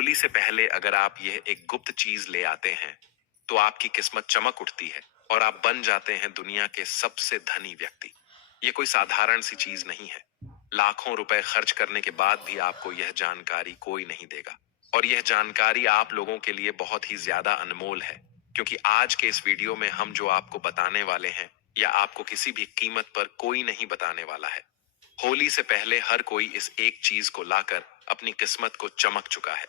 होली से पहले अगर आप यह एक गुप्त चीज ले आते हैं तो आपकी किस्मत चमक उठती है और आप बन जाते हैं दुनिया के सबसे धनी व्यक्ति। ये कोई साधारण सी चीज नहीं है। लाखों रुपए खर्च करने के बाद भी आपको यह जानकारी कोई नहीं देगा। और यह जानकारी आप लोगों के लिए बहुत ही ज्यादा अनमोल है, क्योंकि आज के इस वीडियो में हम जो आपको बताने वाले हैं या आपको किसी भी कीमत पर कोई नहीं बताने वाला है। होली से पहले हर कोई इस एक चीज को लाकर अपनी किस्मत को चमक चुका है।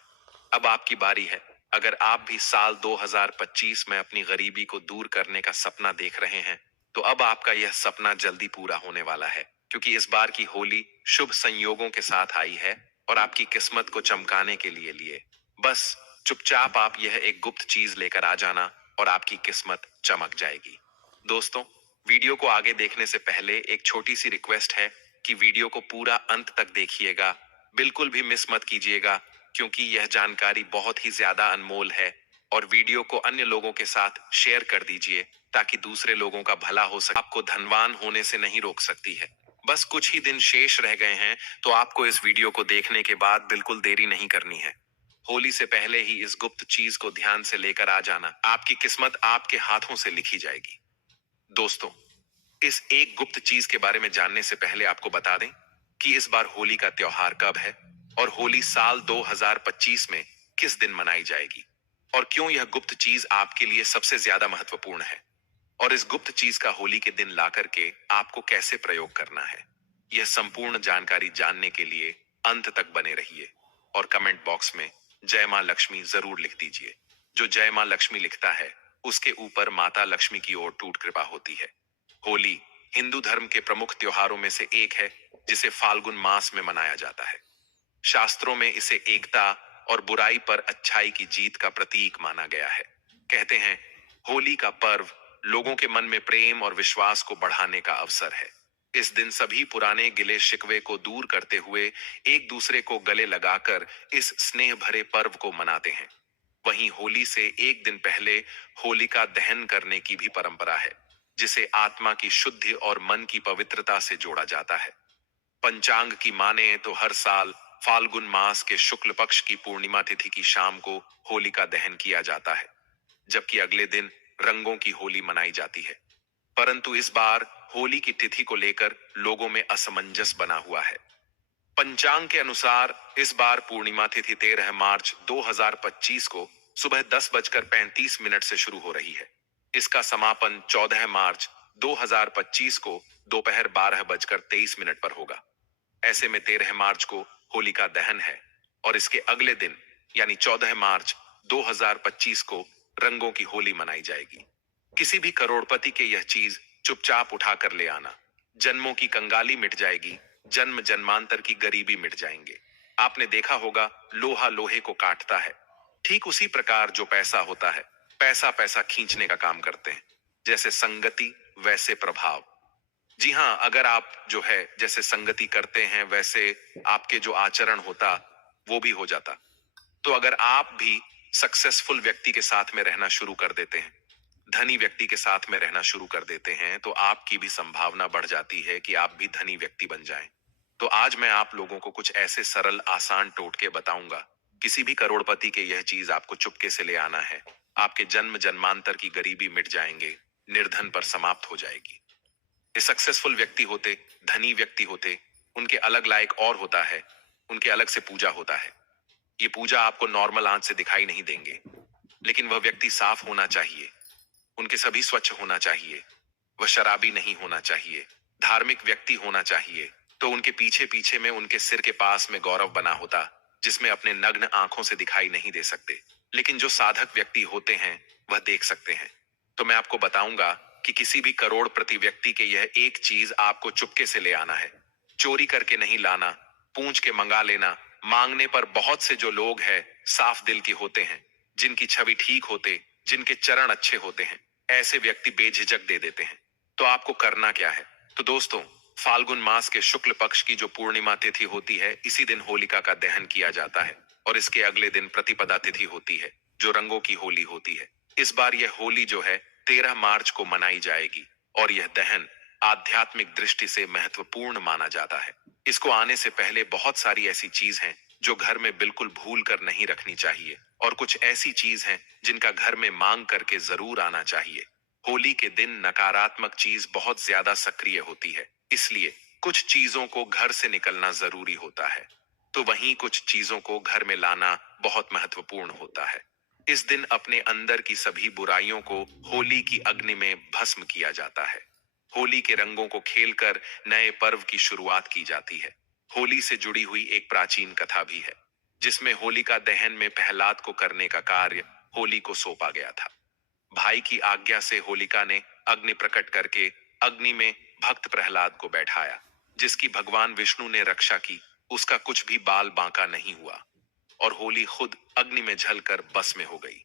अब आपकी बारी है। अगर आप भी साल 2025 में अपनी गरीबी को दूर करने का सपना देख रहे हैं, तो अब आपका यह सपना जल्दी पूरा होने वाला है, क्योंकि इस बार की होली शुभ संयोगों के साथ आई है और आपकी किस्मत को चमकाने के लिए बस चुपचाप आप यह एक गुप्त चीज लेकर आ जाना और आपकी किस्मत चमक जाएगी। दोस्तों, वीडियो को आगे देखने से पहले एक छोटी सी रिक्वेस्ट है कि वीडियो को पूरा अंत तक देखिएगा। बिल्कुल भी मिस मत कीजिएगा, क्योंकि यह जानकारी बहुत ही ज्यादा अनमोल है। और वीडियो को अन्य लोगों के साथ शेयर कर दीजिए ताकि दूसरे लोगों का भला हो सके। आपको धनवान होने से नहीं रोक सकती है। बस कुछ ही दिन शेष रह गए हैं, तो आपको इस वीडियो को देखने के बाद बिल्कुल देरी नहीं करनी है। होली से पहले ही इस गुप्त चीज को ध्यान से लेकर आ जाना। आपकी किस्मत आपके हाथों से लिखी जाएगी। दोस्तों, इस एक गुप्त चीज के बारे में जानने से पहले आपको बता दें कि इस बार होली का त्योहार कब है और होली साल 2025 में किस दिन मनाई जाएगी, और क्यों यह गुप्त चीज आपके लिए सबसे ज्यादा महत्वपूर्ण है, और इस गुप्त चीज का होली के दिन ला करके आपको कैसे प्रयोग करना है। यह संपूर्ण जानकारी जानने के लिए अंत तक बने रहिए और कमेंट बॉक्स में जय मां लक्ष्मी जरूर लिख दीजिए। जो जय मां लक्ष्मी लिखता है उसके ऊपर माता लक्ष्मी की ओर टूट कृपा होती है। होली हिंदू धर्म के प्रमुख त्योहारों में से एक है, जिसे फाल्गुन मास में मनाया जाता है। शास्त्रों में इसे एकता और बुराई पर अच्छाई की जीत का प्रतीक माना गया है। कहते हैं, होली का पर्व लोगों के मन में प्रेम और विश्वास को बढ़ाने का अवसर है। इस दिन सभी पुराने गिले शिकवे को दूर करते हुए एक दूसरे को गले लगाकर इस स्नेह भरे पर्व को मनाते हैं। वहीं होली से एक दिन पहले होलिका दहन करने की भी परंपरा है, जिसे आत्मा की शुद्धि और मन की पवित्रता से जोड़ा जाता है। पंचांग की माने तो हर साल फाल्गुन मास के शुक्ल पक्ष की पूर्णिमा तिथि की शाम को होलिका दहन किया जाता है, जबकि अगले दिन रंगों की होली मनाई जाती है। परंतु इस बार होली की तिथि को लेकर लोगों में असमंजस बना हुआ है। पंचांग के अनुसार इस बार पूर्णिमा तिथि 13 मार्च 2025 को सुबह 10:35 से शुरू हो रही है। इसका समापन 14 मार्च 2025 को दोपहर 12:23 पर होगा। ऐसे में 13 मार्च को होलिका दहन है और इसके अगले दिन यानी 14 मार्च 2025 को रंगों की होली मनाई जाएगी। किसी भी करोड़पति के यह चीज चुपचाप उठा कर ले आना। जन्मों की कंगाली मिट जाएगी, जन्म जन्मांतर की गरीबी मिट जाएंगे। आपने देखा होगा, लोहा लोहे को काटता है। ठीक उसी प्रकार जो पैसा होता है, पैसा पैसा खींचने का काम करते हैं। जैसे संगति वैसे प्रभाव। जी हाँ, अगर आप जो है जैसे संगति करते हैं, वैसे आपके जो आचरण होता वो भी हो जाता। तो अगर आप भी सक्सेसफुल व्यक्ति के साथ में रहना शुरू कर देते हैं, धनी व्यक्ति के साथ में रहना शुरू कर देते हैं, तो आपकी भी संभावना बढ़ जाती है कि आप भी धनी व्यक्ति बन जाएं। तो आज मैं आप लोगों को कुछ ऐसे सरल आसान टोटके बताऊंगा। किसी भी करोड़पति के यह चीज आपको चुपके से ले आना है। आपके जन्म जन्मांतर की गरीबी मिट जाएंगे, निर्धन पर समाप्त हो जाएगी। ये सक्सेसफुल व्यक्ति होते, धनी व्यक्ति होते, उनके अलग लायक और होता है, उनके अलग से पूजा होता है। ये पूजा आपको नॉर्मल आंच से दिखाई नहीं देंगे, लेकिन वह व्यक्ति साफ होना चाहिए, उनके सभी स्वच्छ होना चाहिए, वह शराबी नहीं होना चाहिए, धार्मिक व्यक्ति होना चाहिए। तो उनके पीछे पीछे में उनके सिर के पास में गौरव बना होता, जिसमें अपने नग्न आंखों से दिखाई नहीं दे सकते, लेकिन जो साधक व्यक्ति होते हैं वह देख सकते हैं। तो मैं आपको बताऊंगा कि किसी भी करोड़पति व्यक्ति के यह एक चीज आपको चुपके से ले आना है। चोरी करके नहीं लाना, पूंछ के मंगा लेना। मांगने पर बहुत से जो लोग हैं साफ दिल के होते हैं, जिनकी छवि ठीक होते, जिनके चरण अच्छे होते हैं, ऐसे व्यक्ति बेझिझक दे देते हैं। तो आपको करना क्या है? तो दोस्तों, फाल्गुन मास के शुक्ल पक्ष की जो पूर्णिमा तिथि होती है, इसी दिन होलिका का दहन किया जाता है और इसके अगले दिन प्रतिपदा तिथि होती है, जो रंगों की होली होती है। इस बार यह होली जो है 13 मार्च को मनाई जाएगी और यह दहन आध्यात्मिक दृष्टि से महत्वपूर्ण माना जाता है। इसको आने से पहले बहुत सारी ऐसी चीज हैं जो घर में बिल्कुल भूल कर नहीं रखनी चाहिए, और कुछ ऐसी चीज हैं जिनका घर में मांग करके जरूर आना चाहिए। होली के दिन नकारात्मक चीज बहुत ज्यादा सक्रिय होती है, इसलिए कुछ चीजों को घर से निकलना जरूरी होता है, तो वहीं कुछ चीजों को घर में लाना बहुत महत्वपूर्ण होता है। इस दिन अपने अंदर की सभी बुराइयों को होली की अग्नि में भस्म किया जाता है। होली के रंगों को खेलकर नए पर्व की शुरुआत की जाती है। होली से जुड़ी हुई एक प्राचीन कथा भी है, जिसमें होलिका दहन में प्रहलाद को करने का कार्य होली को सौंपा गया था। भाई की आज्ञा से होलिका ने अग्नि प्रकट करके अग्नि में भक्त प्रहलाद को बैठाया, जिसकी भगवान विष्णु ने रक्षा की। उसका कुछ भी बाल बांका नहीं हुआ और होली खुद अग्नि में जलकर बस में हो गई।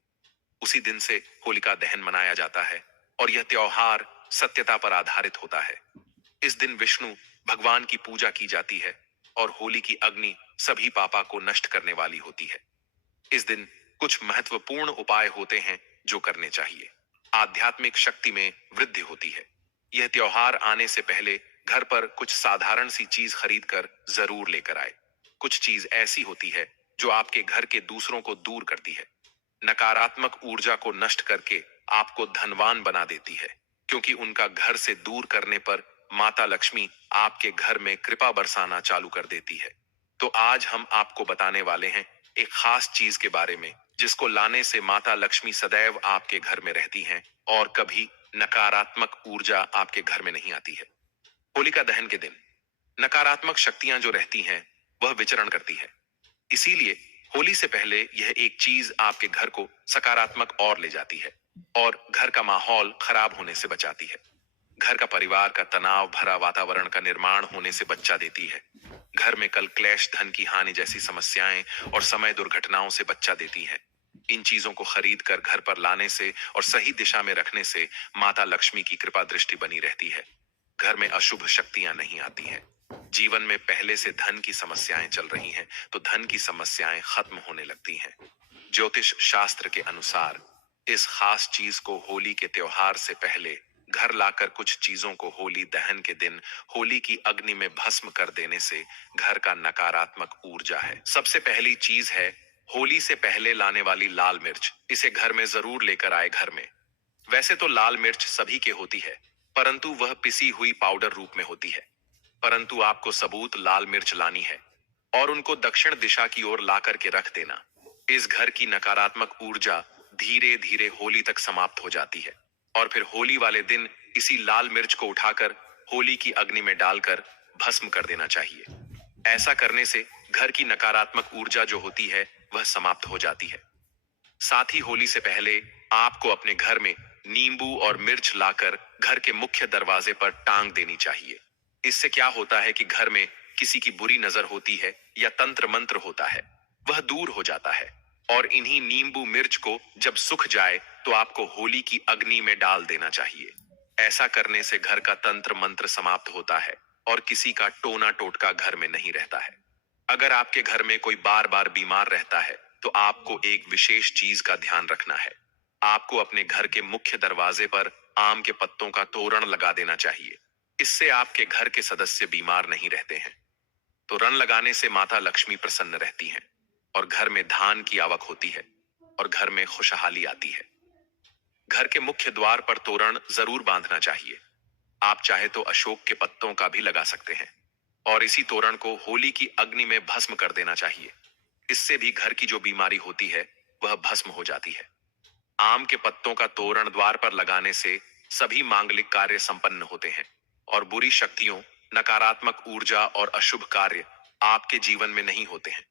उसी दिन से होलिका दहन मनाया जाता है और यह त्योहार सत्यता पर आधारित होता है। इस दिन विष्णु भगवान की पूजा की जाती है और होली की अग्नि सभी पापा को नष्ट करने वाली होती है। इस दिन कुछ महत्वपूर्ण उपाय होते हैं जो करने चाहिए। आध्यात्मिक शक्ति में वृद्धि होती है। यह त्योहार आने से पहले घर पर कुछ साधारण सी चीज खरीद कर जरूर लेकर आए। कुछ चीज ऐसी होती है जो आपके घर के दूसरों को दूर करती है, नकारात्मक ऊर्जा को नष्ट करके आपको धनवान बना देती है, क्योंकि उनका घर से दूर करने पर माता लक्ष्मी आपके घर में कृपा बरसाना चालू कर देती है। तो आज हम आपको बताने वाले हैं एक खास चीज के बारे में, जिसको लाने से माता लक्ष्मी सदैव आपके घर में रहती हैं और कभी नकारात्मक ऊर्जा आपके घर में नहीं आती है। होलिका दहन के दिन नकारात्मक शक्तियां जो रहती हैं वह विचरण करती है, इसीलिए होली से पहले यह एक चीज आपके घर को सकारात्मक और ले जाती है और घर का माहौल खराब होने से बचाती है। घर का परिवार का तनाव भरा वातावरण का निर्माण होने से बच्चा देती है। घर में कल क्लेश, धन की हानि जैसी समस्याएं और समय दुर्घटनाओं से बच्चा देती है। इन चीजों को खरीद कर घर पर लाने से और सही दिशा में रखने से माता लक्ष्मी की कृपा दृष्टि बनी रहती है। घर में अशुभ शक्तियां नहीं आती हैं। जीवन में पहले से धन की समस्याएं चल रही हैं, तो धन की समस्याएं खत्म होने लगती हैं। ज्योतिष शास्त्र के अनुसार इस खास चीज को होली के त्योहार से पहले घर लाकर कुछ चीजों को होली दहन के दिन होली की अग्नि में भस्म कर देने से घर का नकारात्मक ऊर्जा है। सबसे पहली चीज है होली से पहले लाने वाली लाल मिर्च। इसे घर में जरूर लेकर आए। घर में वैसे तो लाल मिर्च सभी के होती है, परंतु वह पिसी हुई पाउडर रूप में होती है। परंतु आपको सबूत लाल मिर्च लानी है और उनको दक्षिण दिशा की ओर ला करके रख देना। इस घर की नकारात्मक ऊर्जा धीरे धीरे होली तक समाप्त हो जाती है और फिर होली वाले दिन इसी लाल मिर्च को उठाकर होली की अग्नि में डालकर भस्म कर देना चाहिए। ऐसा करने से घर की नकारात्मक ऊर्जा जो होती है वह समाप्त हो जाती है। साथ ही होली से पहले आपको अपने घर में नींबू और मिर्च लाकर घर के मुख्य दरवाजे पर टांग देनी चाहिए। इससे क्या होता है कि घर में किसी की बुरी नजर होती है या तंत्र मंत्र होता है, वह दूर हो जाता है। और इन्हीं नींबू मिर्च को जब सूख जाए तो आपको होली की अग्नि में डाल देना चाहिए। ऐसा करने से घर का तंत्र मंत्र समाप्त होता है और किसी का टोना टोटका घर में नहीं रहता है। अगर आपके घर में कोई बार बार बीमार रहता है तो आपको एक विशेष चीज का ध्यान रखना है। आपको अपने घर के मुख्य दरवाजे पर आम के पत्तों का तोरण लगा देना चाहिए। इससे आपके घर के सदस्य बीमार नहीं रहते हैं। तोरण लगाने से माता लक्ष्मी प्रसन्न रहती हैं और घर में धान की आवक होती है और घर में खुशहाली आती है। घर के मुख्य द्वार पर तोरण जरूर बांधना चाहिए। आप चाहे तो अशोक के पत्तों का भी लगा सकते हैं और इसी तोरण को होली की अग्नि में भस्म कर देना चाहिए। इससे भी घर की जो बीमारी होती है वह भस्म हो जाती है। आम के पत्तों का तोरण द्वार पर लगाने से सभी मांगलिक कार्य संपन्न होते हैं और बुरी शक्तियों, नकारात्मक ऊर्जा और अशुभ कार्य आपके जीवन में नहीं होते हैं।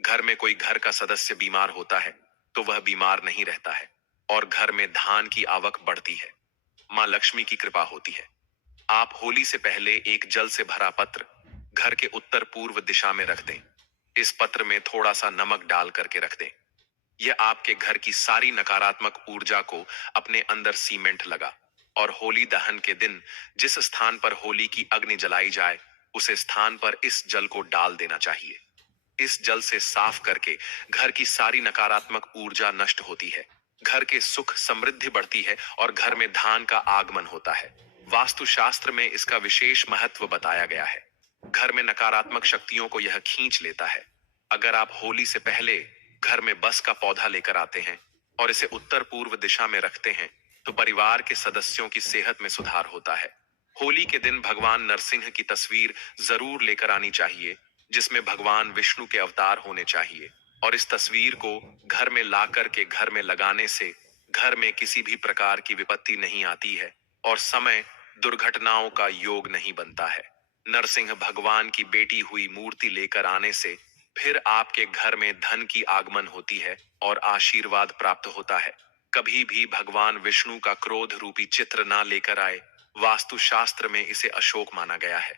घर में कोई घर का सदस्य बीमार होता है तो वह बीमार नहीं रहता है और घर में धान की आवक बढ़ती है। मां लक्ष्मी की कृपा होती है। आप होली से पहले एक जल से भरा पत्र घर के उत्तर पूर्व दिशा में रख दें। इस पत्र में थोड़ा सा नमक डाल करके रख दें। यह आपके घर की सारी नकारात्मक ऊर्जा को अपने अंदर सीमेंट लगा और होली दहन के दिन जिस स्थान पर होली की अग्नि जलाई जाए उस स्थान पर इस जल को डाल देना चाहिए। इस जल से साफ करके घर की सारी नकारात्मक ऊर्जा नष्ट होती है। घर के सुख समृद्धि बढ़ती है और घर में धान का आगमन होता है। वास्तुशास्त्र में इसका विशेष महत्व बताया गया है। घर में नकारात्मक शक्तियों को यह खींच लेता है। अगर आप होली से पहले घर में बस का पौधा लेकर आते हैं और इसे उत्तर पूर्व दिशा में रखते हैं, तो परिवार के सदस्यों की सेहत में सुधार होता है। होली के दिन भगवान नरसिंह की तस्वीर जरूर लेकर आनी चाहिए, जिसमें भगवान विष्णु के अवतार होने चाहिए। और इस तस्वीर को घर में ला कर के घर में लगाने से घर में किसी भी प्रकार की विपत्ति नहीं आती है और समय दुर्घटनाओं का योग नहीं बनता है। नरसिंह भगवान की बेटी हुई मूर्ति लेकर आने से फिर आपके घर में धन की आगमन होती है और आशीर्वाद प्राप्त होता है। कभी भी भगवान विष्णु का क्रोध रूपी चित्र ना लेकर आए। वास्तुशास्त्र में इसे अशोक माना गया है।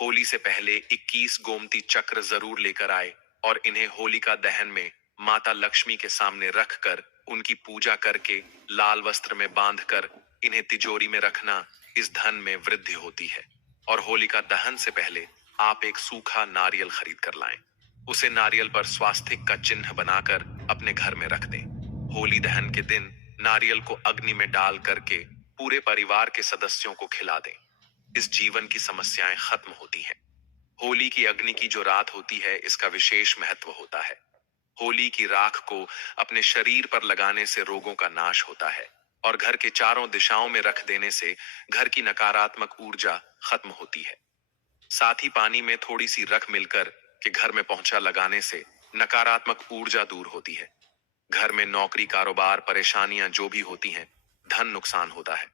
होली से पहले 21 गोमती चक्र जरूर लेकर आए और इन्हें होलिका दहन में माता लक्ष्मी के सामने रखकर उनकी पूजा करके लाल वस्त्र में बांधकर इन्हें तिजोरी में रखना। इस धन में वृद्धि होती है। और होलिका दहन से पहले आप एक सूखा नारियल खरीद कर लाएं। उसे नारियल पर स्वास्तिक का चिन्ह बनाकर अपने घर में रख दें। होली दहन के दिन नारियल को अग्नि में डाल करके पूरे परिवार के सदस्यों को खिला दें। इस जीवन की समस्याएं खत्म होती हैं। होली की अग्नि की जो रात होती है, इसका विशेष महत्व होता है। होली की राख को अपने शरीर पर लगाने से रोगों का नाश होता है और घर के चारों दिशाओं में रख देने से घर की नकारात्मक ऊर्जा खत्म होती है। साथ ही पानी में थोड़ी सी रख मिलकर के घर में पहुंचा लगाने से नकारात्मक ऊर्जा दूर होती है। घर में नौकरी कारोबार परेशानियां जो भी होती हैं, धन नुकसान होता है।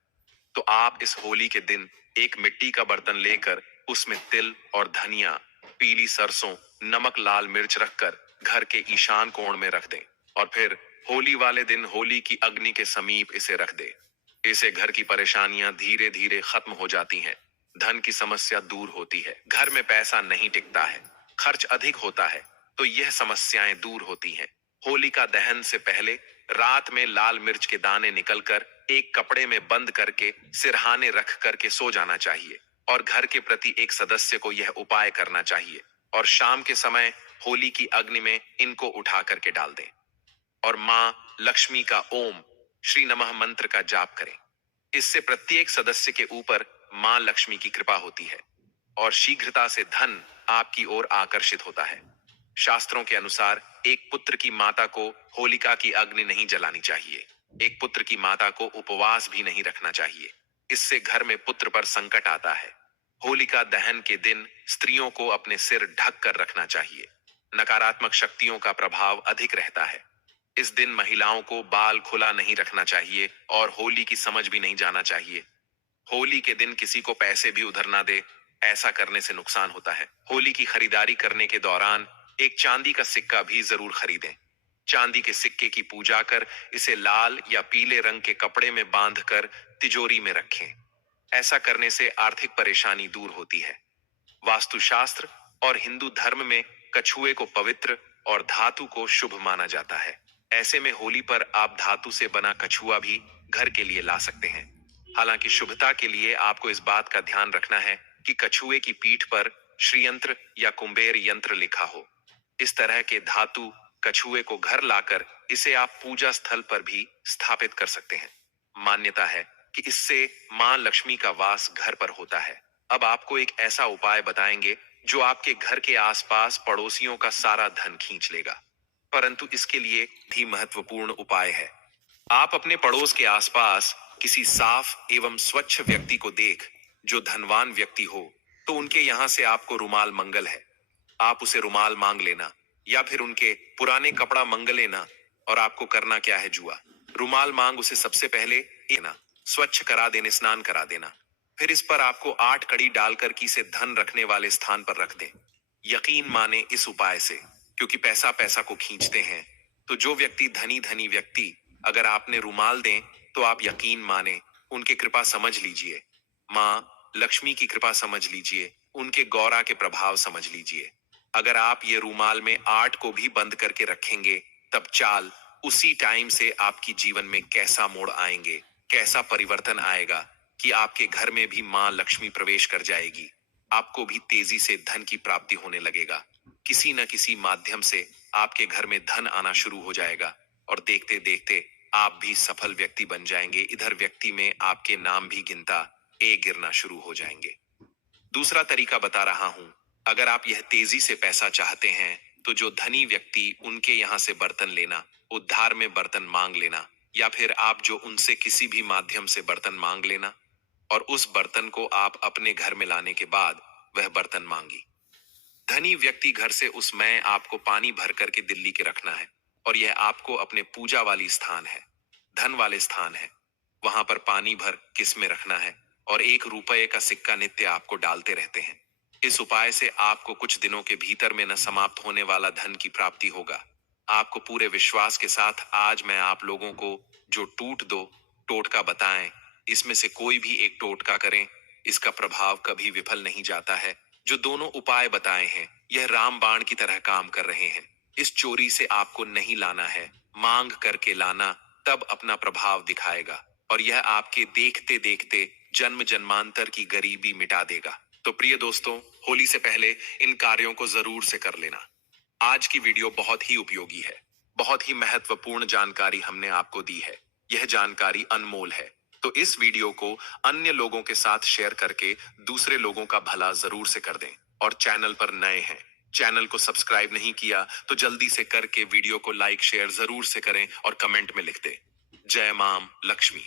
तो आप इस होली के दिन एक मिट्टी का बर्तन लेकर उसमें तिल और धनिया, पीली सरसों, नमक, लाल मिर्च रखकर घर के ईशान कोण में रख दें और फिर होली वाले दिन होली की अग्नि के समीप इसे रख दे। इससे घर की परेशानियां धीरे धीरे खत्म हो जाती हैं। धन की समस्या दूर होती है। घर में पैसा नहीं टिकता है, खर्च अधिक होता है, तो यह समस्याएं दूर होती हैं। होलिका दहन से पहले रात में लाल मिर्च के दाने निकलकर एक कपड़े में बंद करके सिरहाने रख करके सो जाना चाहिए और घर के प्रति एक सदस्य को यह उपाय करना चाहिए और शाम के समय होली की अग्नि में इनको उठा करके डाल दें और मां लक्ष्मी का ओम श्री नमः मंत्र का जाप करें। इससे प्रत्येक सदस्य के ऊपर मां लक्ष्मी की कृपा होती है और शीघ्रता से धन आपकी ओर आकर्षित होता है। शास्त्रों के अनुसार एक पुत्र की माता को होलिका की अग्नि नहीं जलानी चाहिए। एक पुत्र की माता को उपवास भी नहीं रखना चाहिए। इससे घर में पुत्र पर संकट आता है। होलिका दहन के दिन स्त्रियों को अपने सिर ढक कर रखना चाहिए। नकारात्मक शक्तियों का प्रभाव अधिक रहता है। इस दिन महिलाओं को बाल खुला नहीं रखना चाहिए और होली की समझ भी नहीं जाना चाहिए। होली के दिन किसी को पैसे भी उधार ना दे, ऐसा करने से नुकसान होता है। होली की खरीदारी करने के दौरान एक चांदी का सिक्का भी जरूर खरीदें। चांदी के सिक्के की पूजा कर इसे लाल या पीले रंग के कपड़े में बांधकर तिजोरी में रखें। ऐसा करने से आर्थिक परेशानी दूर होती है। वास्तुशास्त्र और हिंदू धर्म में कछुए को पवित्र और धातु को शुभ माना जाता है। ऐसे में होली पर आप धातु से बना कछुआ भी घर के लिए ला सकते हैं। हालांकि शुभता के लिए आपको इस बात का ध्यान रखना है कि कछुए की पीठ पर श्रीयंत्र या कुंबेर यंत्र लिखा हो। इस तरह के धातु कछुए को घर लाकर इसे आप पूजा स्थल पर भी स्थापित कर सकते हैं। मान्यता है कि इससे मां लक्ष्मी का वास घर पर होता है। अब आपको एक ऐसा उपाय बताएंगे जो आपके घर के आसपास पड़ोसियों का सारा धन खींच लेगा। परंतु इसके लिए भी महत्वपूर्ण उपाय है। आप अपने पड़ोस के आसपास किसी साफ एवं स्वच्छ व्यक्ति को देख जो धनवान व्यक्ति हो, तो उनके यहां से आपको रुमाल मंगल है, आप उसे रुमाल मांग लेना या फिर उनके पुराने कपड़ा मंग लेना। और आपको करना क्या है, जुआ रुमाल मांग उसे सबसे पहले लेना, स्वच्छ करा देने, स्नान करा देना। फिर इस पर आपको 8 कड़ी डालकर की से धन रखने वाले स्थान पर रख दें। यकीन माने इस उपाय से, क्योंकि पैसा पैसा को खींचते हैं। तो जो व्यक्ति धनी धनी व्यक्ति अगर आपने रुमाल दें, तो आप यकीन माने उनकी कृपा समझ लीजिए, माँ लक्ष्मी की कृपा समझ लीजिए, उनके गौरा के प्रभाव समझ लीजिए। अगर आप ये रुमाल में 8 को भी बंद करके रखेंगे, तब चाल उसी टाइम से आपकी जीवन में कैसा मोड़ आएंगे, कैसा परिवर्तन आएगा कि आपके घर में भी माँ लक्ष्मी प्रवेश कर जाएगी। आपको भी तेजी से धन की प्राप्ति होने लगेगा। किसी न किसी माध्यम से आपके घर में धन आना शुरू हो जाएगा और देखते देखते आप भी सफल व्यक्ति बन जाएंगे। इधर व्यक्ति में आपके नाम भी गिरना शुरू हो जाएंगे। दूसरा तरीका बता रहा हूं। अगर आप यह तेजी से पैसा चाहते हैं तो जो धनी व्यक्ति उनके यहाँ से बर्तन लेना, उधार में बर्तन मांग लेना, या फिर आप जो उनसे किसी भी माध्यम से बर्तन मांग लेना और उस बर्तन को आप अपने घर में लाने के बाद वह बर्तन मांगी। धनी व्यक्ति घर से उस मैं आपको पानी भर करके दिल्ली के रखना है, और यह आपको अपने पूजा वाली स्थान है, धन वाले स्थान है। वहां पर पानी भर किस में रखना है, और 1 रुपये का सिक्का नित्य आपको डालते रहते हैं। इस उपाय से आपको कुछ दिनों के भीतर में न समाप्त होने वाला धन की प्राप्ति होगा। आपको पूरे विश्वास के साथ आज मैं आप लोगों को जो टूट दो टोटका बताएं, इसमें से कोई भी एक टोटका करें, इसका प्रभाव कभी विफल नहीं जाता है। जो दोनों उपाय बताए हैं यह रामबाण की तरह काम कर रहे हैं। इस चोरी से आपको नहीं लाना है, मांग करके लाना, तब अपना प्रभाव दिखाएगा, और यह आपके देखते देखते जन्म जन्मांतर की गरीबी मिटा देगा। तो प्रिय दोस्तों, होली से पहले इन कार्यों को जरूर से कर लेना। आज की वीडियो बहुत ही उपयोगी है। बहुत ही महत्वपूर्ण जानकारी हमने आपको दी है। यह जानकारी अनमोल है। तो इस वीडियो को अन्य लोगों के साथ शेयर करके दूसरे लोगों का भला जरूर से कर दें। और चैनल पर नए हैं, चैनल को सब्सक्राइब नहीं किया तो जल्दी से करके वीडियो को लाइक शेयर जरूर से करें और कमेंट में लिख दें। जय मां लक्ष्मी।